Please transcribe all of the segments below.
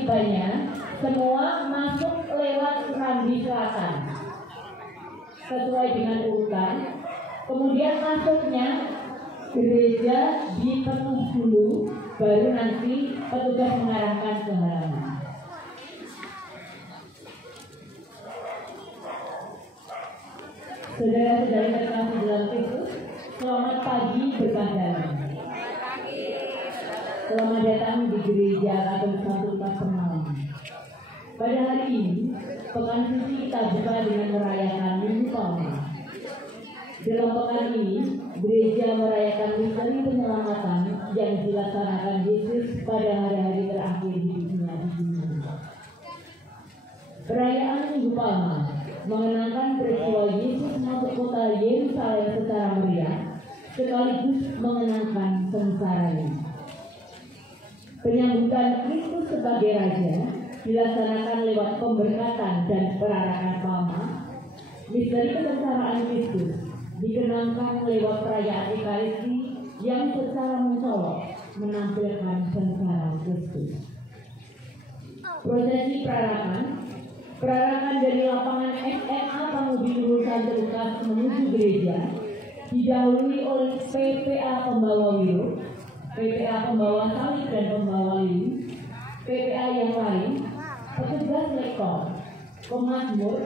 kewajibannya semua masuk lewat Rambi Selatan sesuai dengan urutan. Kemudian masuknya gereja dipenuh dulu, baru nanti petugas mengarahkan ke halaman. Saudara-saudari terkasih dalam Kristus, selamat pagi berkah dalam. Selamat datang di Gereja Katolik Santo Lukas Pemalang. Pada hari ini, pekan suci kita buka dengan merayakan Minggu Palma. Dalam pekan ini, gereja merayakan misteri penyelamatan yang dilaksanakan Yesus pada hari-hari terakhir hidupnya di dunia. Perayaan Minggu Palma mengenangkan peristiwa Yesus masuk kota Yerusalem secara meriah, sekaligus mengenangkan sengsaranya. Penyambutan Kristus sebagai Raja dilaksanakan lewat pemberkatan dan perarakan palma. Misteri kesengsaraan Kristus dikenangkan lewat perayaan Ekaristi yang secara mencolok menampilkan sengsara Kristus. Prosesi perarakan dari lapangan SMA Pangudi Luhur Santo Lukas menuju gereja didahului oleh PPA Pembawa Wiro, PPA Pembawa Salib dan Pembawa Lilin, PPA yang lain, petugas lektor, pemazmur,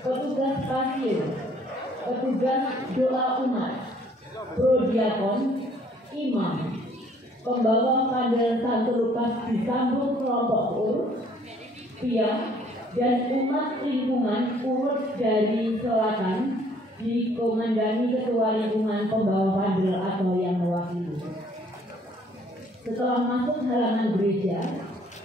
petugas pasir, petugas doa umat, prodiakon, imam, pembawa kandel Santo Lukas disambung kelompok urut, tiang, dan umat lingkungan urut dari selatan dikomandani ketua lingkungan pembawa kandel atau yang mewakili. Setelah masuk halaman gereja,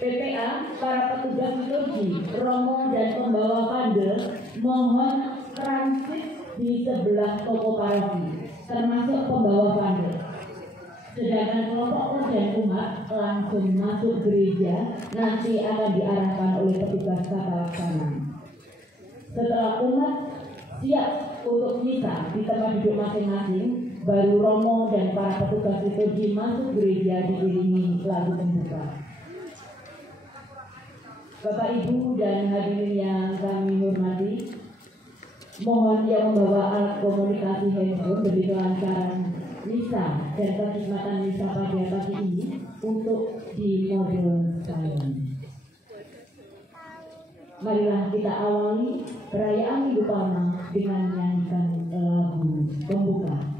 PPA, para petugas liturgi, romo dan pembawa kandel mohon transit di sebelah toko paroki, termasuk pembawa kandel. Sedangkan kelompok dan umat langsung masuk gereja, nanti akan diarahkan oleh petugas tata laksana. Setelah umat siap untuk misa di tempat duduk masing-masing, baru romo dan para petugas liturgi masuk gereja diiringi lagu pembuka. Bapak, Ibu, dan hadirin yang kami hormati, mohon yang membawa alat komunikasi handphone demi kelancaran misa dan kenikmatan misa pada pagi ini untuk di model silent. Marilah kita awali perayaan Minggu Palma dengan menyanyikan lagu pembuka.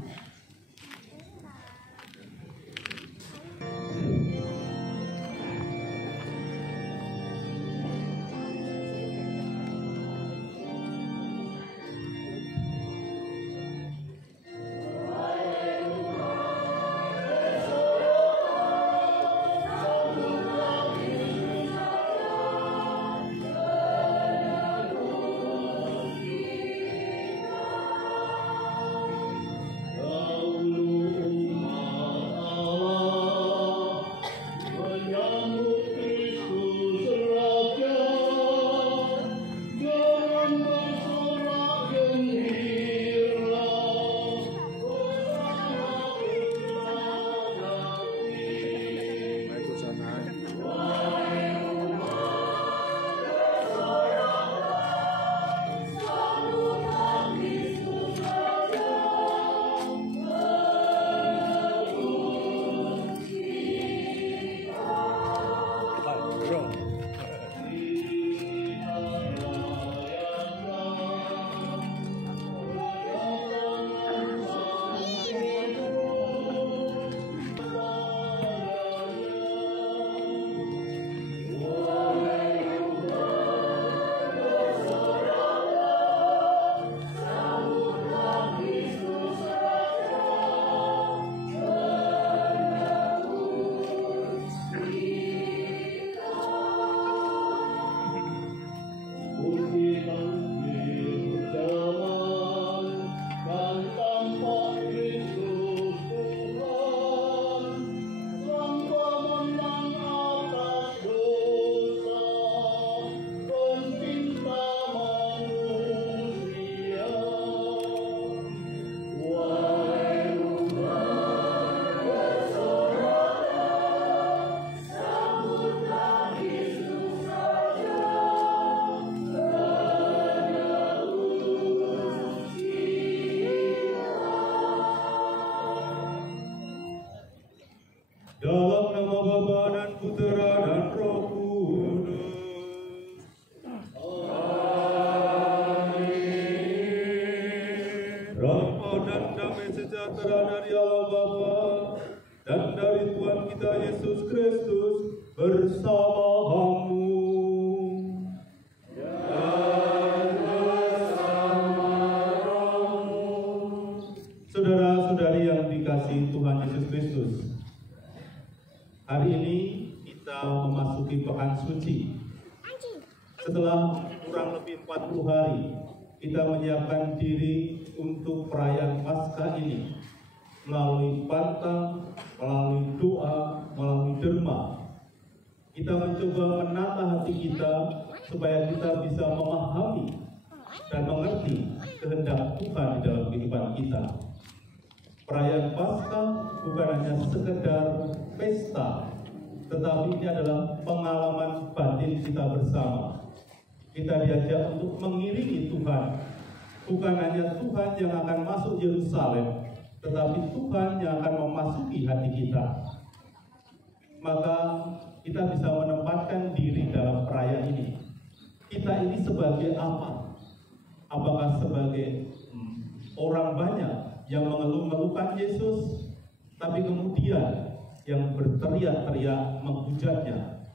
pahammu. Saudara-saudari yang dikasihi Tuhan Yesus Kristus, hari ini kita memasuki pekan suci. Setelah kurang lebih 40 hari, kita menyiapkan diri untuk perayaan Paskah ini melalui pantang, melalui doa, melalui derma. Kita mencoba menata hati kita supaya kita bisa memahami dan mengerti kehendak Tuhan di dalam kehidupan kita. Perayaan Paskah bukan hanya sekedar pesta, tetapi ini adalah pengalaman batin kita bersama. Kita diajak untuk mengiringi Tuhan. Bukan hanya Tuhan yang akan masuk Yerusalem, tetapi Tuhan yang akan memasuki hati kita. Maka kita bisa menempatkan diri dalam perayaan ini. Kita ini sebagai apa? Apakah sebagai orang banyak yang mengeluh-ngeluhkan Yesus, tapi kemudian yang berteriak-teriak menghujatnya?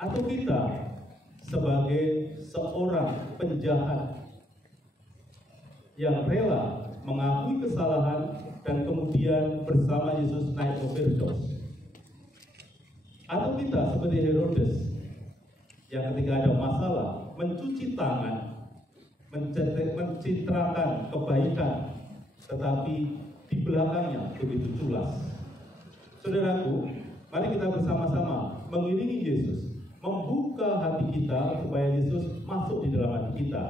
Atau kita sebagai seorang penjahat yang rela mengakui kesalahan dan kemudian bersama Yesus naik overdose? Atau kita seperti Herodes yang ketika ada masalah mencuci tangan, mencitrakan kebaikan, tetapi di belakangnya begitu culas. Saudaraku, mari kita bersama-sama mengiringi Yesus, membuka hati kita supaya Yesus masuk di dalam hati kita.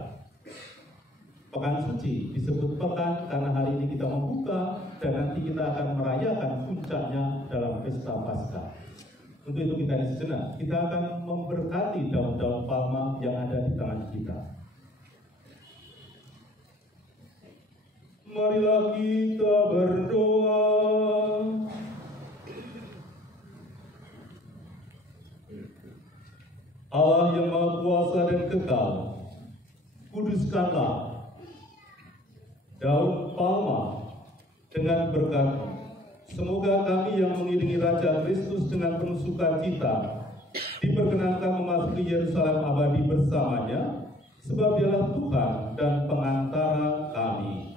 Pekan suci disebut pekan karena hari ini kita membuka dan nanti kita akan merayakan puncaknya dalam pesta Paskah. Untuk itu kita di sejenak, kita akan memberkati daun-daun palma yang ada di tangan kita. Marilah kita berdoa. Allah yang Maha Kuasa dan Kekal, kuduskanlah daun palma dengan berkat. Semoga kami yang mengiringi Raja Kristus dengan penuh sukacita diperkenankan memasuki Yerusalem abadi bersamanya, sebab Dialah Tuhan dan pengantara kami.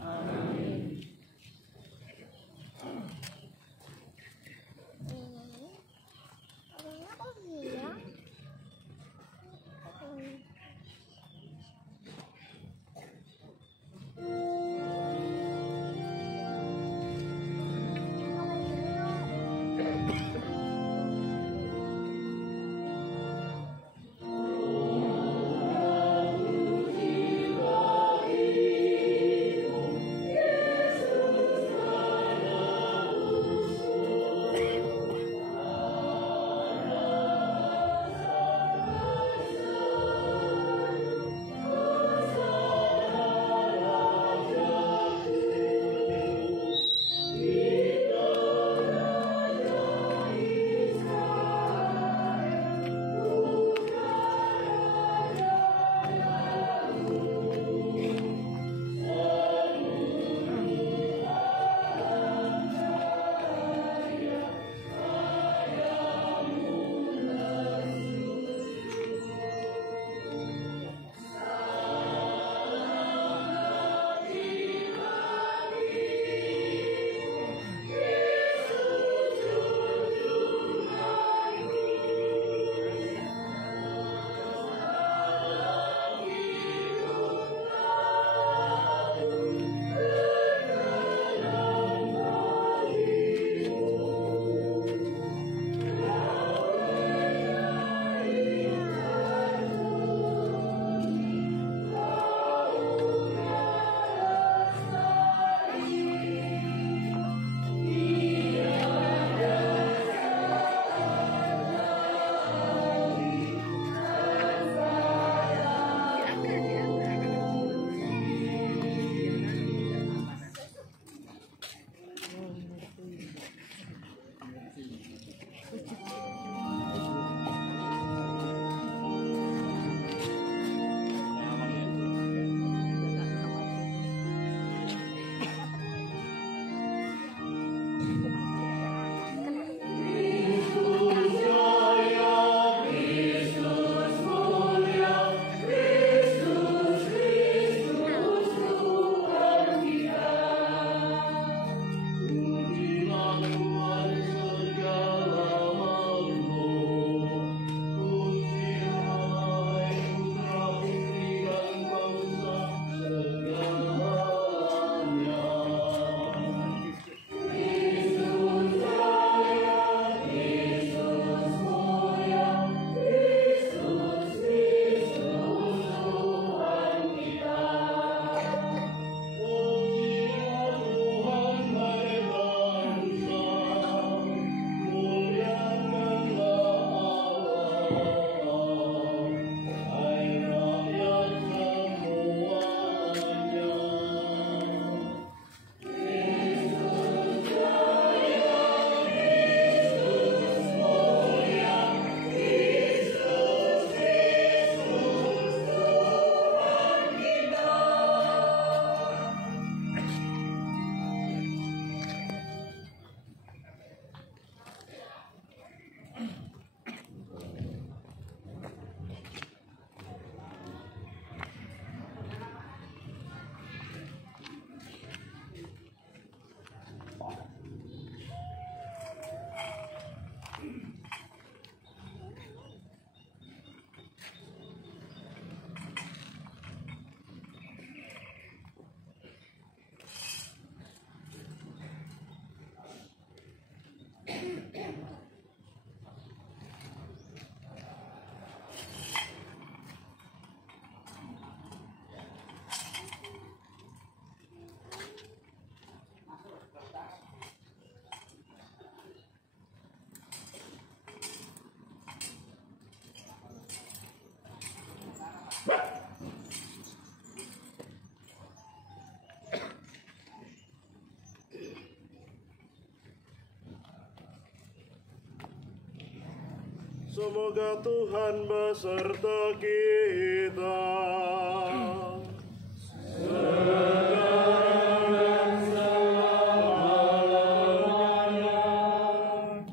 Semoga Tuhan beserta kita.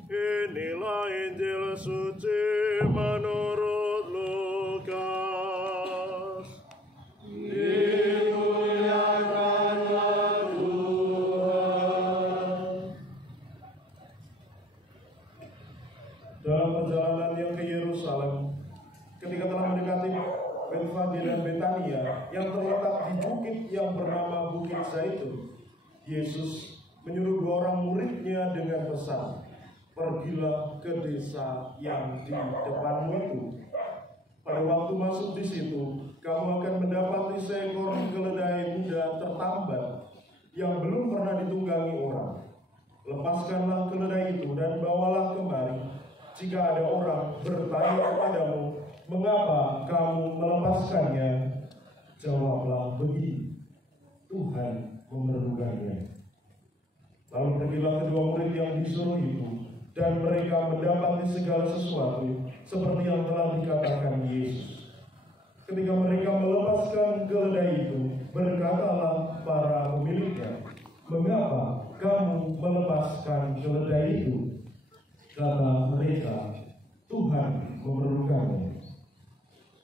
Inilah Injil suci menurut Lukas. Dimuliakanlah Tuhan. Dalam perjalanan yang ke Yerusalem, ketika telah mendekati Betfage dan Betania yang terletak di bukit yang bernama Bukit Zaitun, Yesus menyuruh 2 orang muridnya dengan pesan, "Pergilah ke desa yang di depanmu itu. Pada waktu masuk di situ, kamu akan mendapati seekor keledai muda tertambat yang belum pernah ditunggangi orang. Lepaskanlah keledai itu dan bawalah kemari. Jika ada orang bertanya kepadamu, mengapa kamu melepaskannya? Jawablah begini, Tuhan memerlukannya." Lalu pergilah kedua murid yang disuruh itu, dan mereka mendapati segala sesuatu seperti yang telah dikatakan Yesus. Ketika mereka melepaskan keledai itu, berkatalah para pemiliknya, "Mengapa kamu melepaskan keledai itu?" Kata mereka, "Tuhan memerlukannya."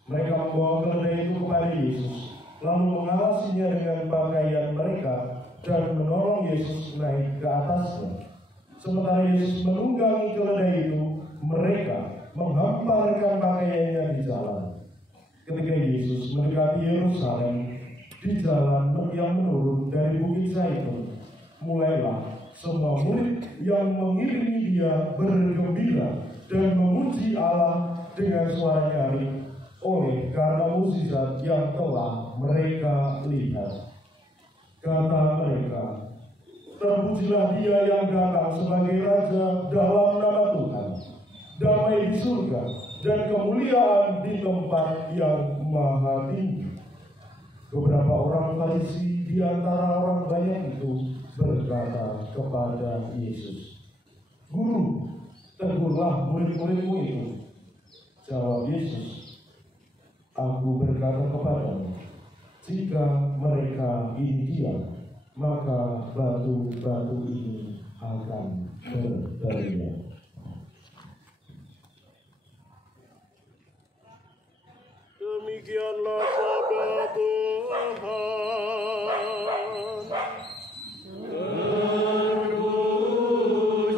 Mereka membawa keledai itu kepada Yesus, lalu mengawasinya dengan pakaian mereka dan menolong Yesus naik ke atasnya. Sementara Yesus menunggangi keledai itu, mereka menghamparkan pakaiannya di jalan. Ketika Yesus mendekati Yerusalem, di jalan yang menurun dari Bukit Zaitun, mulailah semua murid yang mengiringi dia bergembira dan memuji Allah dengan suara nyaring oleh karena mukjizat yang telah mereka lihat. Kata mereka, "Terpujilah Dia yang datang sebagai Raja dalam nama Tuhan. Damai di surga dan kemuliaan di tempat yang maha tinggi." Beberapa orang Farisi di antara orang banyak itu berkata kepada Yesus, "Guru, tegurlah murid-muridmu itu." Jawab Yesus, "Aku berkata kepadamu, jika mereka ini diam, maka batu-batu ini akan berteriak." Demikianlah sabda Tuhan.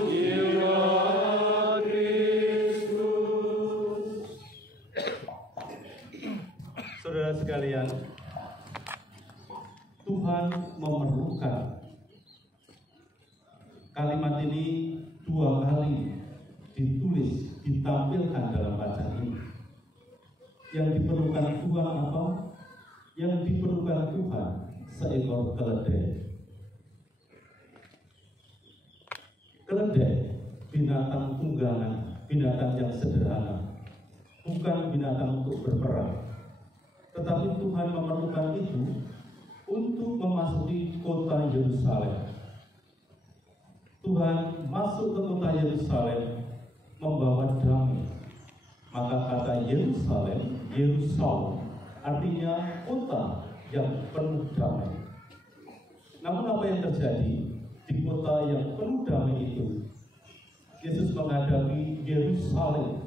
Terpujilah Kristus. Saudara sekalian, Tuhan memerlukan. Kalimat ini 2 kali ditulis, ditampilkan dalam bacaan ini. Yang diperlukan Tuhan apa? Yang diperlukan Tuhan seekor keledai. Keledai, binatang tunggangan, binatang yang sederhana, bukan binatang untuk berperang. Tetapi Tuhan memerlukan itu untuk memasuki kota Yerusalem. Tuhan masuk ke kota Yerusalem membawa damai. Maka kata Yerusalem, Yerusalem artinya kota yang penuh damai. Namun apa yang terjadi di kota yang penuh damai itu? Yesus menghadapi Yerusalem,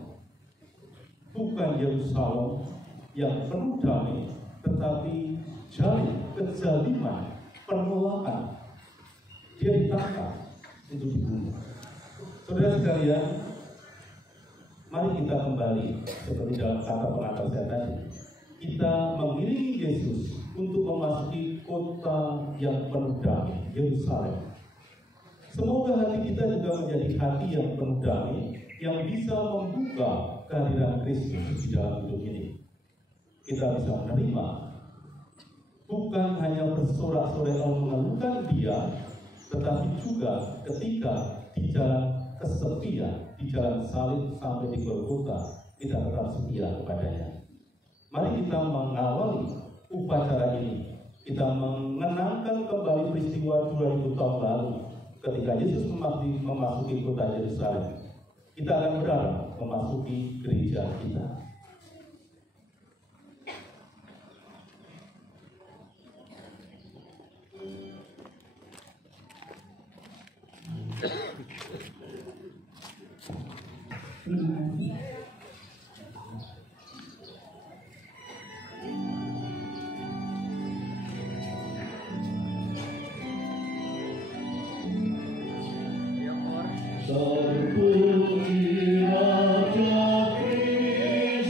bukan Yerusalem yang penuh damai, tetapi kezaliman, penolakan. Dia ditangkap untuk dibunuh. Saudara sekalian, mari kita kembali seperti dalam kata pengantar saya tadi. Kita mengiringi Yesus untuk memasuki kota yang penuh damai, Yerusalem. Semoga hati kita juga menjadi hati yang penuh damai, yang bisa membuka kehadiran Kristus di dalam hidup ini. Kita bisa menerima, bukan hanya bersorak-sorai mengeluhkan Dia, tetapi juga ketika di jalan kesepian, di jalan salib sampai di Golgota, kita tetap setia kepadanya. Mari kita mengawali upacara ini. Kita mengenangkan kembali peristiwa 2000 tahun lalu ketika Yesus memasuki kota Yerusalem. Kita akan berharap memasuki gereja kita. Terpuji Raja Kristus.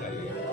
Tuhan.